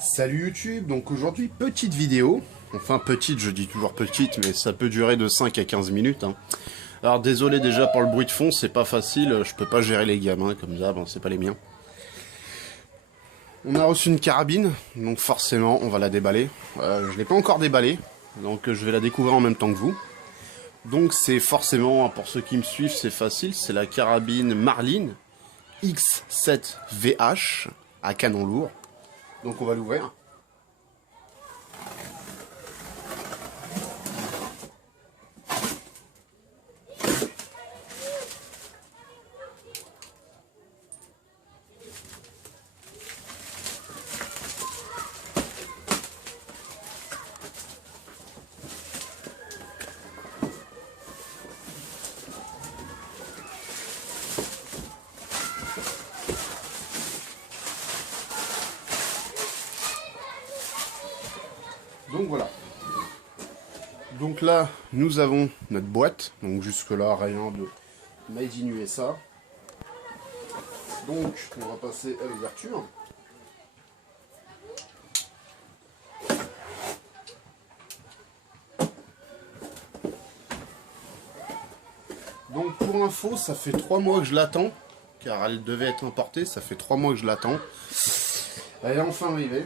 Salut YouTube, donc aujourd'hui petite vidéo, enfin petite, je dis toujours petite, mais ça peut durer de 5 à 15 minutes. Alors désolé déjà pour le bruit de fond, c'est pas facile, je peux pas gérer les gamins comme ça, bon c'est pas les miens. On a reçu une carabine, donc forcément on va la déballer. Je l'ai pas encore déballée, donc je vais la découvrir en même temps que vous. Donc c'est forcément, pour ceux qui me suivent, c'est facile, c'est la carabine Marlin X7VH à canon lourd. Donc on va l'ouvrir. Donc voilà. Donc là, nous avons notre boîte. Donc jusque là, rien de Made in USA. Donc, on va passer à l'ouverture. Donc pour info, ça fait 3 mois que je l'attends. Car elle devait être importée, ça fait 3 mois que je l'attends. Elle est enfin arrivée.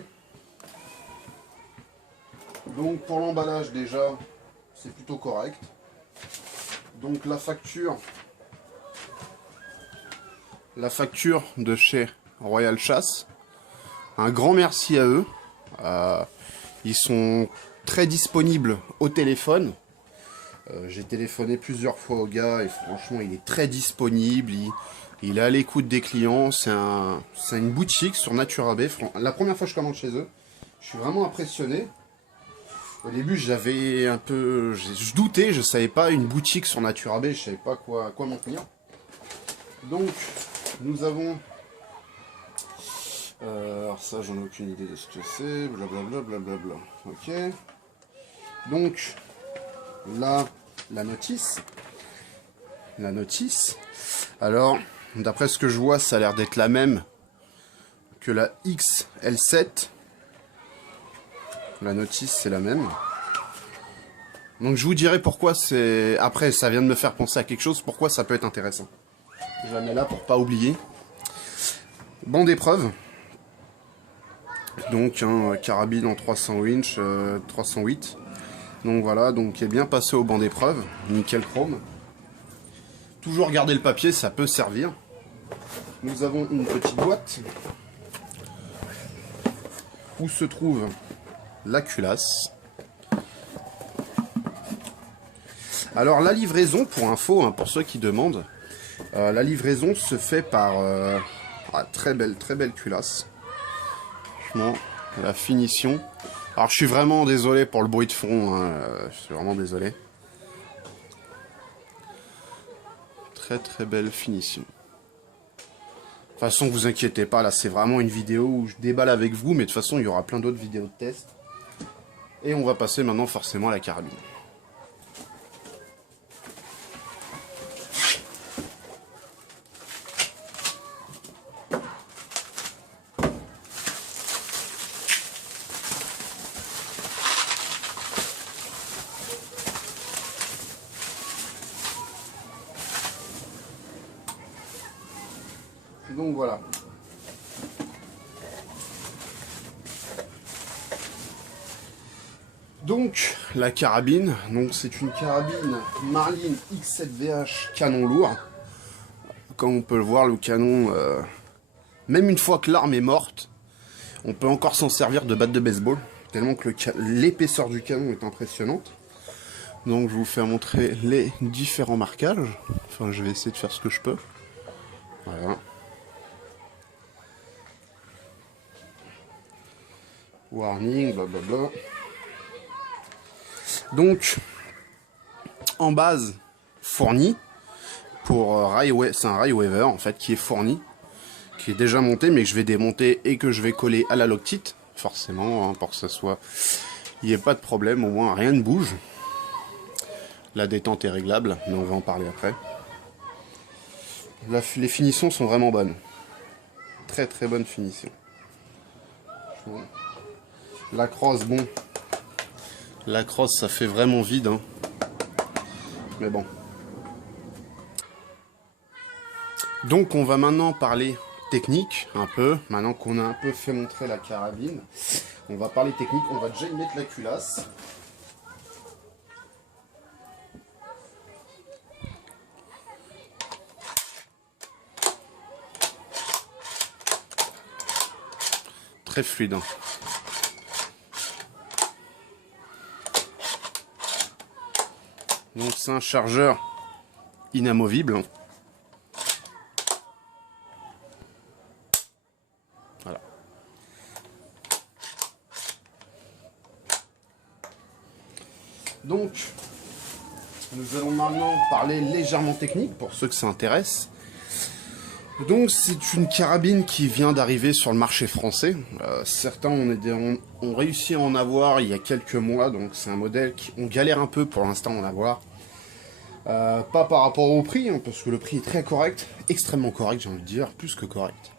Donc pour l'emballage déjà, c'est plutôt correct. Donc la facture de chez Royal Chasse, un grand merci à eux. Ils sont très disponibles au téléphone. J'ai téléphoné plusieurs fois au gars et franchement il est très disponible, il est à l'écoute des clients. C'est une boutique sur Naturabé. La première fois que je commande chez eux, je suis vraiment impressionné. Au début, j'avais un peu... Je doutais, je savais pas, une boutique sur Naturabé, je savais pas quoi m'en tenir. Donc, nous avons... alors ça, j'en ai aucune idée de ce que c'est, blablabla, blablabla. Ok. Donc, là, la notice. La notice. Alors, d'après ce que je vois, ça a l'air d'être la même que la XL7. La notice, c'est la même. Donc je vous dirai pourquoi c'est... Après, ça vient de me faire penser à quelque chose, pourquoi ça peut être intéressant. Je la mets là pour pas oublier. Banc d'épreuve. Donc un carabine en 300 winch, 308. Donc voilà, donc il est bien passé au banc d'épreuve. Nickel chrome. Toujours garder le papier, ça peut servir. Nous avons une petite boîte où se trouve la culasse. Alors la livraison, pour info, pour ceux qui demandent, la livraison se fait par très belle culasse. Franchement, la finition. Alors je suis vraiment désolé pour le bruit de fond, je suis vraiment désolé. Très belle finition. De toute façon, vous inquiétez pas, là c'est vraiment une vidéo où je déballe avec vous, mais de toute façon il y aura plein d'autres vidéos de test. Et on va passer maintenant forcément à la carabine. Donc voilà. Donc la carabine, donc c'est une carabine Marlin X7VH canon lourd. Comme on peut le voir, le canon, même une fois que l'arme est morte, on peut encore s'en servir de batte de baseball, tellement que l'épaisseur du canon est impressionnante. Donc je vous fais montrer les différents marquages. Enfin, je vais essayer de faire ce que je peux. Voilà. Warning, blablabla. Donc, en base, fourni pour c'est un rail waver en fait qui est fourni, qui est déjà monté, mais que je vais démonter et que je vais coller à la Loctite, forcément, pour que ça soit, il n'y ait pas de problème, au moins rien ne bouge. La détente est réglable, mais on va en parler après. Les finitions sont vraiment bonnes, très bonnes finitions. La crosse, bon. La crosse, ça fait vraiment vide, hein. Mais bon. Donc on va maintenant parler technique, un peu. Maintenant qu'on a un peu fait montrer la carabine, on va parler technique. On va déjà y mettre la culasse. Très fluide, hein. Donc c'est un chargeur inamovible. Voilà. Donc, nous allons maintenant parler légèrement technique pour ceux que ça intéresse. Donc c'est une carabine qui vient d'arriver sur le marché français. Certains ont réussi à en avoir il y a quelques mois, donc c'est un modèle qu'on galère un peu pour l'instant à en avoir. Pas par rapport au prix, hein, parce que le prix est très correct, extrêmement correct j'ai envie de dire, plus que correct.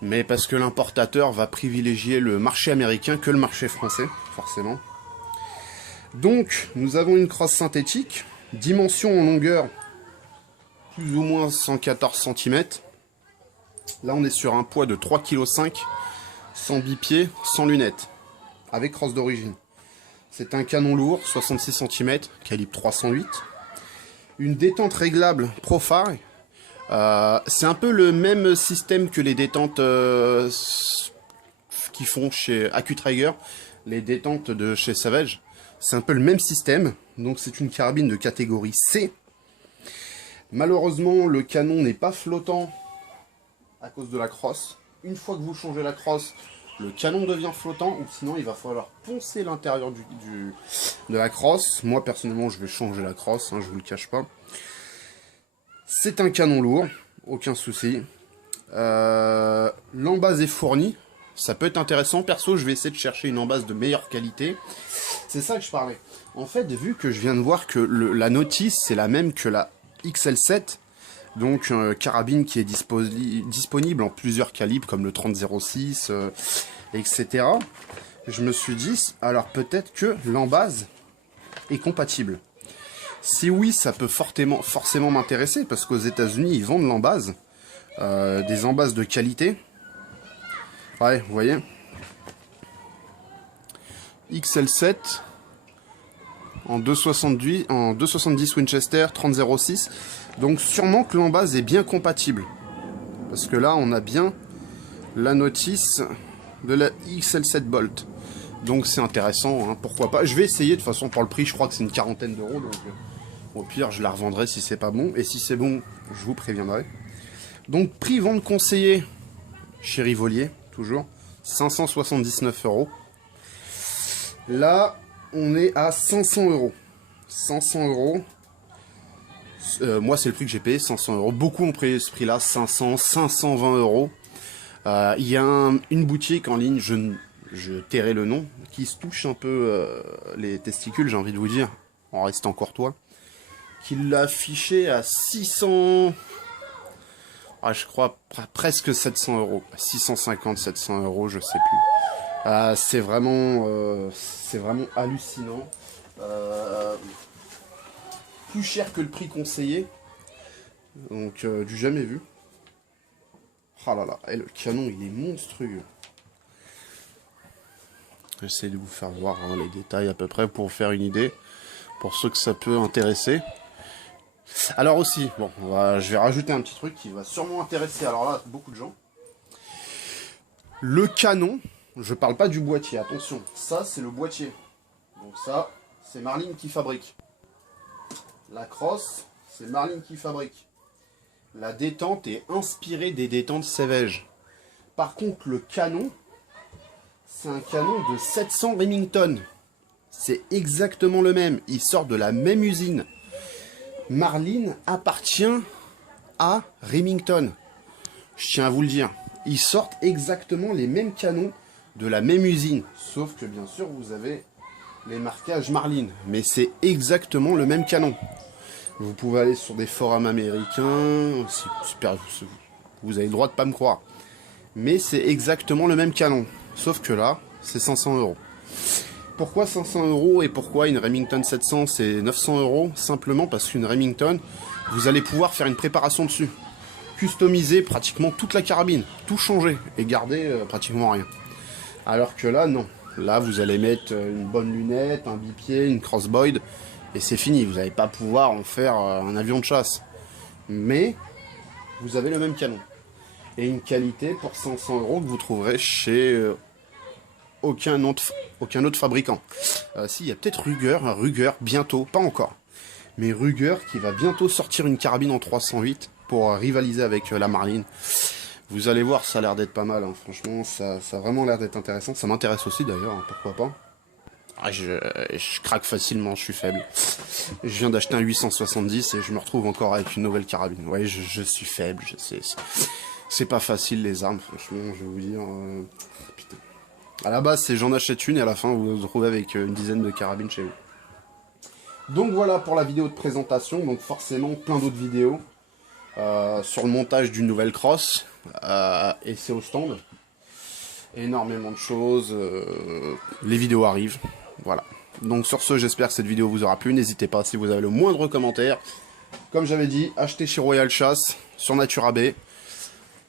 Mais parce que l'importateur va privilégier le marché américain que le marché français, forcément. Donc nous avons une crosse synthétique, dimension en longueur plus ou moins 114 cm. Là on est sur un poids de 3,5 kg, sans bipied, sans lunettes, avec crosse d'origine. C'est un canon lourd, 66 cm, calibre 308. Une détente réglable Profire. C'est un peu le même système que les détentes qui font chez AccuTrigger, les détentes de chez Savage. C'est un peu le même système, donc c'est une carabine de catégorie C. Malheureusement, le canon n'est pas flottant à cause de la crosse. Une fois que vous changez la crosse, le canon devient flottant, ou sinon il va falloir poncer l'intérieur de la crosse. Moi personnellement, je vais changer la crosse, hein, je vous le cache pas. C'est un canon lourd, aucun souci. L'embase est fournie, ça peut être intéressant. Perso, je vais essayer de chercher une embase de meilleure qualité. C'est ça que je parlais. En fait, vu que je viens de voir que la notice, c'est la même que la XL7, donc carabine qui est disponible en plusieurs calibres, comme le 30-06, etc. Je me suis dit, alors peut-être que l'embase est compatible. Si oui, ça peut forcément m'intéresser, parce qu'aux États-Unis ils vendent l'embase, des embases de qualité. Ouais, vous voyez. XL7 en 270 Winchester 30-06. Donc sûrement que l'embase est bien compatible. Parce que là, on a bien la notice de la XL7 Bolt. Donc c'est intéressant, hein, pourquoi pas. Je vais essayer, de toute façon, pour le prix, je crois que c'est une quarantaine d'euros. Donc au pire, je la revendrai si c'est pas bon. Et si c'est bon, je vous préviendrai. Donc prix vente conseillé chez Rivolier, toujours, 579 €. Là, on est à 500 €. 500 €. Moi, c'est le prix que j'ai payé, 500 €. Beaucoup ont payé ce prix-là, 500, 520 €. Il y a une boutique en ligne, je tairai le nom, qui se touche un peu les testicules, j'ai envie de vous dire, en restant courtois, qui l'a affiché à 600... Ah, je crois presque 700 €. 650, 700 €, je sais plus. C'est vraiment hallucinant. Plus cher que le prix conseillé. Donc, du jamais vu. Ah là là, et le canon, il est monstrueux. J'essaie de vous faire voir, hein, les détails à peu près pour faire une idée. Pour ceux que ça peut intéresser. Alors aussi, bon, je vais rajouter un petit truc qui va sûrement intéresser, alors là, beaucoup de gens. Le canon, je parle pas du boîtier, attention, ça c'est le boîtier. Donc ça, c'est Marlin qui fabrique. La crosse, c'est Marlin qui fabrique. La détente est inspirée des détentes Savage. Par contre, le canon, c'est un canon de 700 Remington. C'est exactement le même, il sort de la même usine. Marlin appartient à Remington. Je tiens à vous le dire. Ils sortent exactement les mêmes canons de la même usine. Sauf que bien sûr vous avez les marquages Marlin. Mais c'est exactement le même canon. Vous pouvez aller sur des forums américains. Vous avez le droit de pas me croire. Mais c'est exactement le même canon. Sauf que là, c'est 500 euros. Pourquoi 500 euros et pourquoi une Remington 700 c'est 900 euros? Simplement parce qu'une Remington, vous allez pouvoir faire une préparation dessus. Customiser pratiquement toute la carabine, tout changer et garder pratiquement rien. Alors que là, non. Là, vous allez mettre une bonne lunette, un bipied, une crossboyd, et c'est fini. Vous n'allez pas pouvoir en faire un avion de chasse. Mais, vous avez le même canon. Et une qualité pour 500 euros que vous trouverez chez aucun autre fabricant. Si, il y a peut-être Ruger, bientôt, pas encore. Mais Ruger qui va bientôt sortir une carabine en 308 pour rivaliser avec la Marlin. Vous allez voir, ça a l'air d'être pas mal, hein. Franchement, ça a vraiment l'air d'être intéressant. Ça m'intéresse aussi d'ailleurs, hein, pourquoi pas. Ah, je craque facilement, je suis faible. Je viens d'acheter un 870 et je me retrouve encore avec une nouvelle carabine. Ouais, je suis faible, je sais. C'est pas facile les armes, franchement, je vais vous dire. Putain. À la base, c'est j'en achète une et à la fin, vous vous retrouvez avec une dizaine de carabines chez vous. Donc voilà pour la vidéo de présentation. Donc forcément, plein d'autres vidéos sur le montage d'une nouvelle crosse. Et c'est au stand. Énormément de choses. Les vidéos arrivent. Voilà. Donc sur ce, j'espère que cette vidéo vous aura plu. N'hésitez pas si vous avez le moindre commentaire. Comme j'avais dit, achetez chez Royal Chasse sur NaturaB.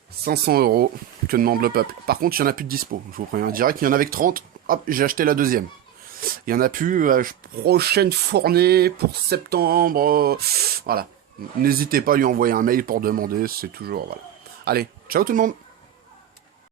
500 euros, que demande le peuple. Par contre, il n'y en a plus de dispo. Je vous préviens direct, il y en avait que 30. Hop, j'ai acheté la deuxième. Il n'y en a plus. Prochaine fournée pour septembre. Voilà. N'hésitez pas à lui envoyer un mail pour demander. C'est toujours... Voilà. Allez, ciao tout le monde!